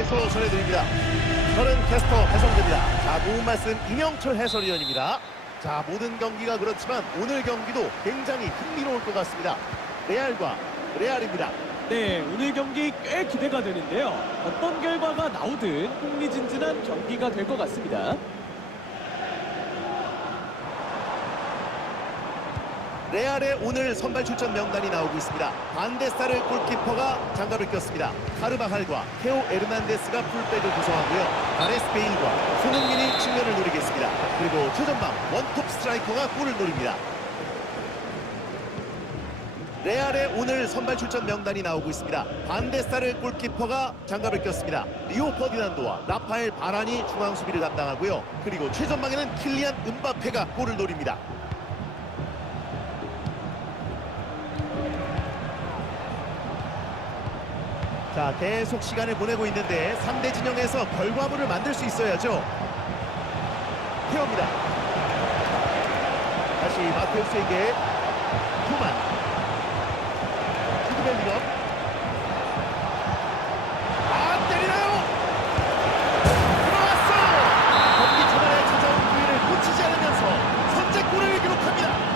아레나에서 전해드립니다. 저는 캐스터 배성재입니다. 자, 좋은 말씀 이명철 해설위원입니다. 자, 모든 경기가 그렇지만 오늘 경기도 굉장히 흥미로울 것 같습니다. 레알과 레알입니다. 네, 오늘 경기 꽤 기대가 되는데요. 어떤 결과가 나오든 흥미진진한 경기가 될 것 같습니다. 레알의 오늘 선발 출전 명단이 나오고 있습니다. 반데사르 골키퍼가 장갑을 꼈습니다. 카르바할과 테오 에르난데스가 풀백을 구성하고요. 가레스 베일과 손흥민이 측면을 노리겠습니다. 그리고 최전방 원톱 스트라이커가 골을 노립니다. 레알의 오늘 선발 출전 명단이 나오고 있습니다. 반데사르 골키퍼가 장갑을 꼈습니다. 리오 퍼디난도와 라파엘 바란이 중앙 수비를 담당하고요. 그리고 최전방에는 킬리안 은바페가 골을 노립니다. 자 계속 시간을 보내고 있는데 상대 진영에서 결과물을 만들 수 있어야죠. 태웁니다. 다시 마테우스에게 투만 주드벨리건 아 때리나요 들어왔어 경기 초반에 찾아온 기회를 놓치지 않으면서 선제골을 기록합니다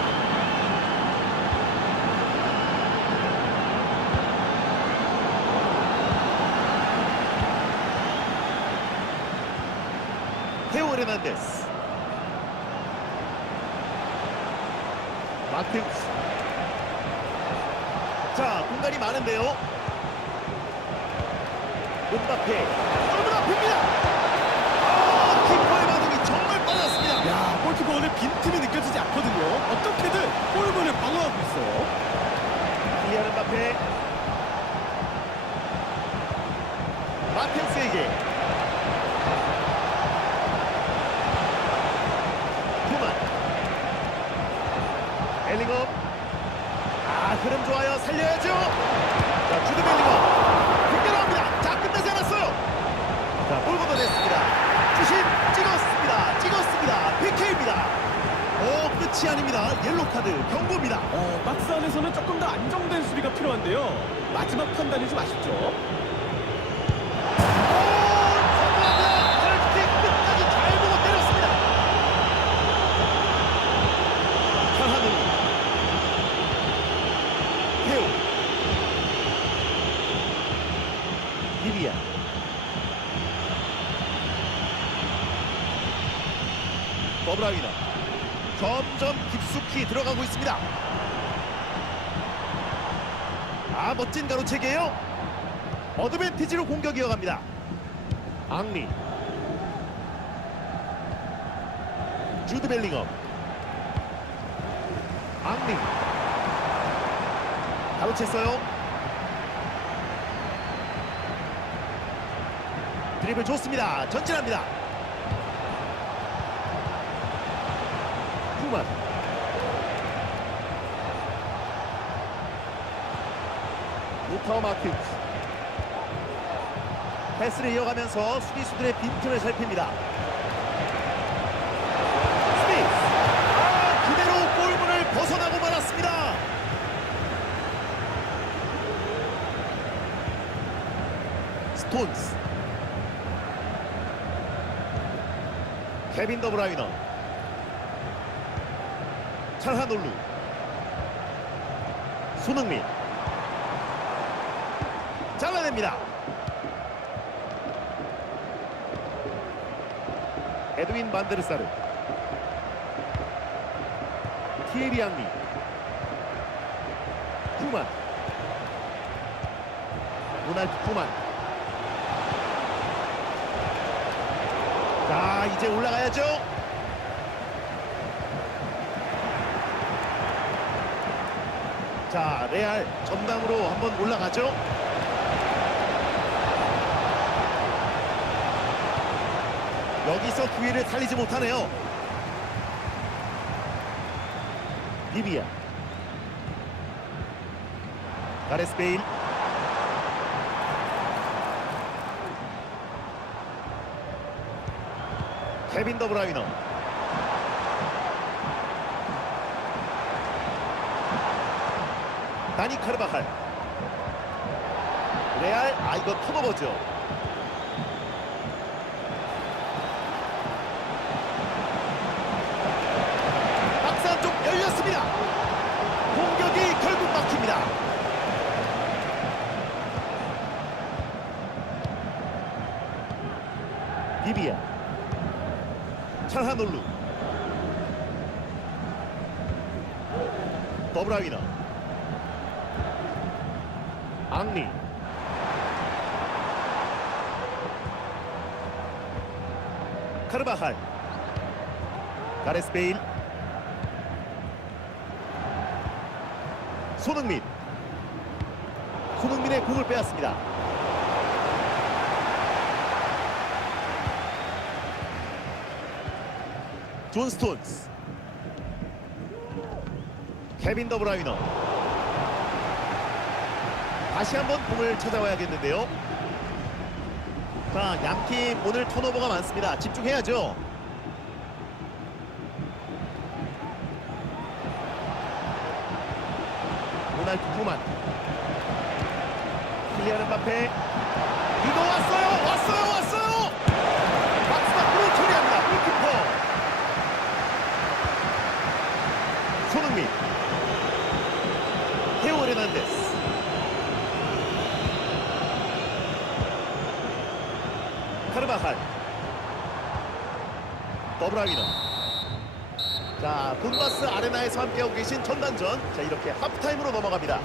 테오 헤르난데스. 마테우스 자 공간이 많은데요. 은바페. 골문 앞입니다 아 키퍼의 반응이 정말 빨랐습니다. 야, 골키퍼 오늘 빈틈이 느껴지지 않거든요. 어떻게든 골문을 방어하고 있어요. 기아는 은바페 마테우스에게 투만 벨링엄 아 흐름 좋아요 살려야죠 자 주드 벨링엄 득대로합니다 자 끝나지 않았어요 자골 걷어냈습니다 주심 찍었습니다 찍었습니다 PK입니다 어 끝이 아닙니다 옐로 카드 경고입니다. 어, 박스 안에서는 조금 더 안정된 수비가 필요한데요. 마지막 판단이 좀 아쉽죠. 비비아. 더브라위너 점점 깊숙이 들어가고 있습니다. 아 멋진 가로채기예요. 어드밴티지로 공격 이어갑니다. 앙리 주드 벨링엄 앙리 가로챘어요 드리블 좋습니다 전진합니다 후만 루타오 마키우스 패스를 이어가면서 수비수들의 빈틈을 살핍니다. 스미스! 아, 그대로 골문을 벗어나고 말았습니다. 스톤스. 케빈 더브라이너 찰하놀루. 손흥민. 잘라냅니다. 에드윈 반데르사르. 티에리 앙리. 쿠만. 로날드 쿠만. 자 이제 올라가야죠 자 레알 전방으로 한번 올라가죠. 여기서 기회를 살리지 못하네요. 리비아. 가레스 베일. 케빈 더브라이너 다니 카르바칼 레알 아 이거 턴오버죠. 박스 안쪽 열렸습니다. 공격이 결국 막힙니다. 비비야 차한올루 더브라위너 앙리 카르바할. 가레스 베일. 손흥민. 손흥민의 공을 빼앗습니다. 존 스톤스. 케빈 더브라이너 다시 한번 공을 찾아와야겠는데요. 자 양팀 오늘 턴오버가 많습니다. 집중해야죠. 호날두 쿠만. 킬리안 음바페. 이거 왔어요! 왔어요! 왔어요 박스 밖으로 처리합니다 골키퍼 손흥민 테오 헤난데스 카르바할 더 브라위너 자 돈바스 아레나에서 함께하고 계신 전반전 자 이렇게 하프타임으로 넘어갑니다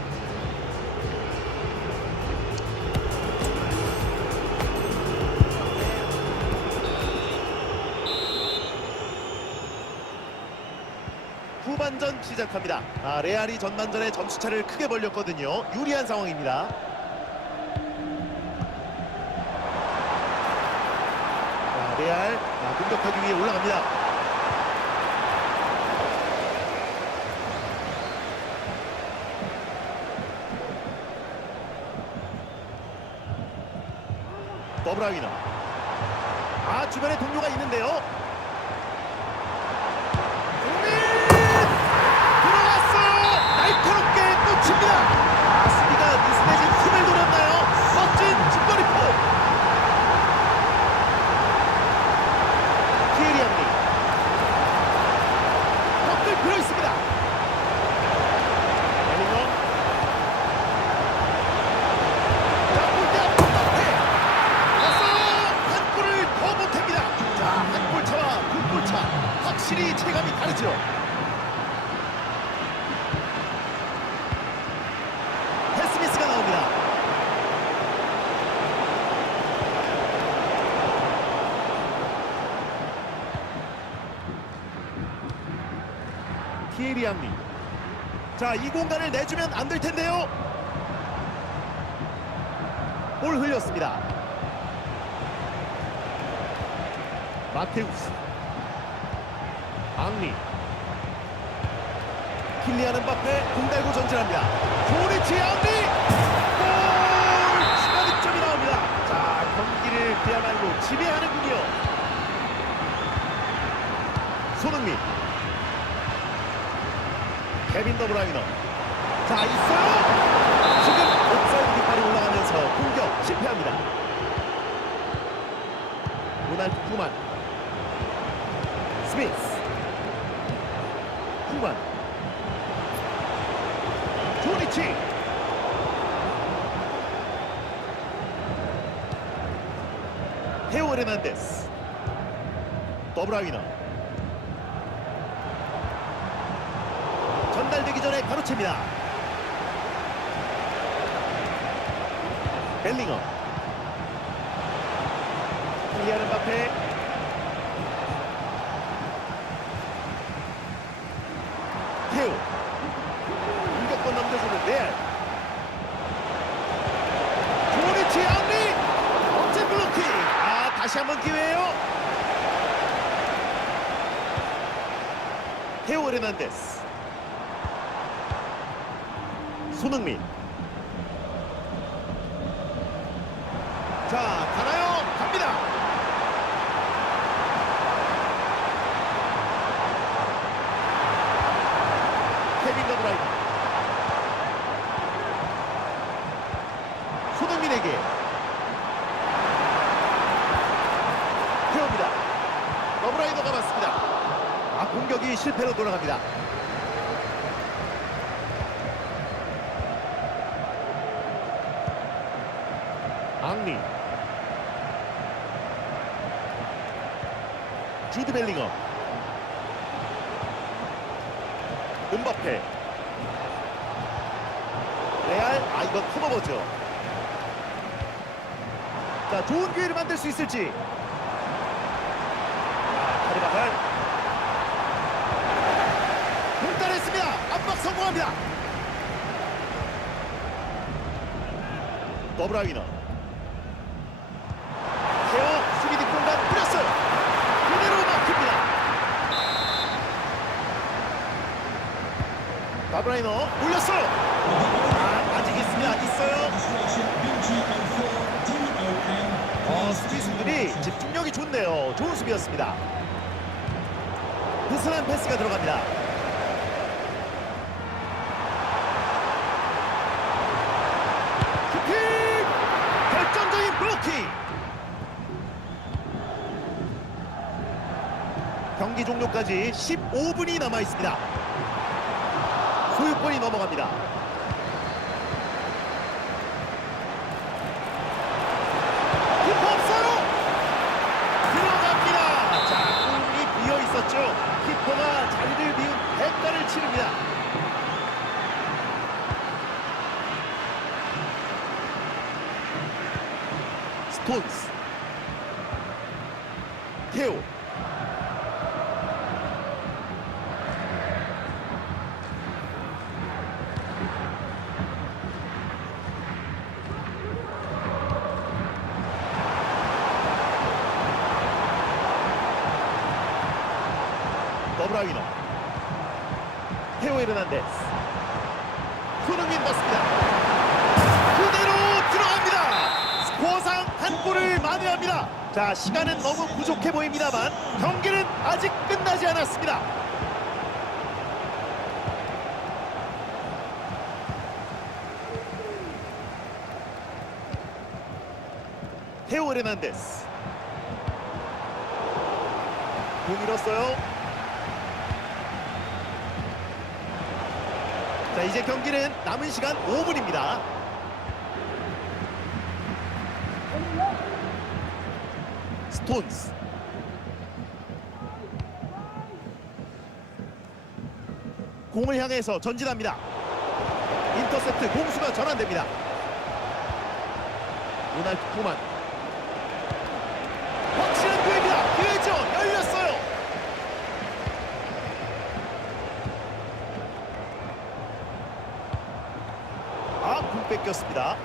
후반전 시작합니다. 아, 레알이 전반전에 점수차를 크게 벌렸거든요. 유리한 상황입니다. 레알 아, 공격하기 위해 올라갑니다. 더브라위너 아 주변에 동료가 있는데요. 들어갔어요. 날카롭게 꽂힙니다 아, 수비가 느슨해진 틈을 노렸나요 멋진 중거리포 티에리 합리 턱을 필요 있습니다 엘링엄 자 골대 앞 앞에 왔어요 한 골을 더 못합니다 자한 골차와 두 골차 확실히 체감이 다르죠 패스미스가 나옵니다. 티에리 앙리. 자, 이 공간을 내주면 안 될 텐데요. 볼 흘렸습니다. 마테우스. 앙리. 킬리안 음바페 공 달고 전진합니다. 조리치 앙리 골! 추가 득점이 나옵니다. 자 경기를 그야말로 지배하는군요. 손흥민 케빈 더브라이너. 자 있어요. 지금 옵사이드 깃발이 올라가면서 공격 실패합니다. 로날드 쿠만. 스미스. 쿠만. 조니치. 테오 헤르난데스. 더브라위너 전에 가로챕니다. 벨링엄. 킬리안 음바페. 테오 공격권 넘겨주는 레알. 조리치 앙리! 멋진 블로킹! 아 다시 한번 기회예요. 테오 헤르난데스 손흥민 자 가나요 갑니다 케빈 더브라이트 손흥민 손흥민에게 태웁니다. 러브라이너가 맞습니다. 아 공격이 실패로 돌아갑니다. 앙리. 주드 벨링엄. 은바페. 레알 아 이건 턴오버죠. 자 좋은 기회를 만들 수 있을지. 자 카리바갈 공단했습니다. 압박 성공합니다. 더브라위너 케어 수비 뒷공간 뿌렸어요 그대로 막힙니다 더 브라이너 올렸어요 아, 아직 있습니다 있어요. 어, 수비수들이 집중력이 좋네요. 좋은 수비였습니다. 느슨한 패스가 들어갑니다. 슈팅! 결정적인 블로킹! 경기 종료까지 15분이 남아 있습니다 소유권이 넘어갑니다. 키퍼 없어요! 들어갑니다. 자 골이 비어 있었죠. 키퍼가 자리를 비운 대가를 치릅니다. 스톤스. 테오 브라위너. 테오 에르난데스. 손흥민 넣습니다. 그대로 들어갑니다. 스코어상 한 골을 만회합니다. 자 시간은 너무 부족해 보입니다만 경기는 아직 끝나지 않았습니다. 테오 에르난데스. 공 잃었어요 자 이제 경기는 남은 시간 5분입니다. 스톤스. 공을 향해서 전진합니다. 인터셉트 공수가 전환됩니다. 로날드 쿠만 확실한 기회입니다 기회죠 열렸어요 아, 공 뺏겼습니다.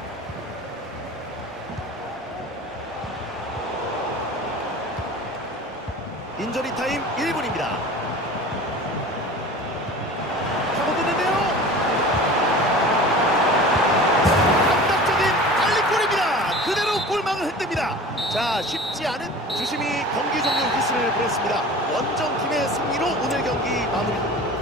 인저리 타임 1분입니다. 파고드는데요. 감각적인 달리골입니다. 그대로 골망을 흔듭니다. 자, 쉽지 않은 주심이 경기 종료 휘슬을 불었습니다. 원정팀의 승리로 오늘 경기 마무리.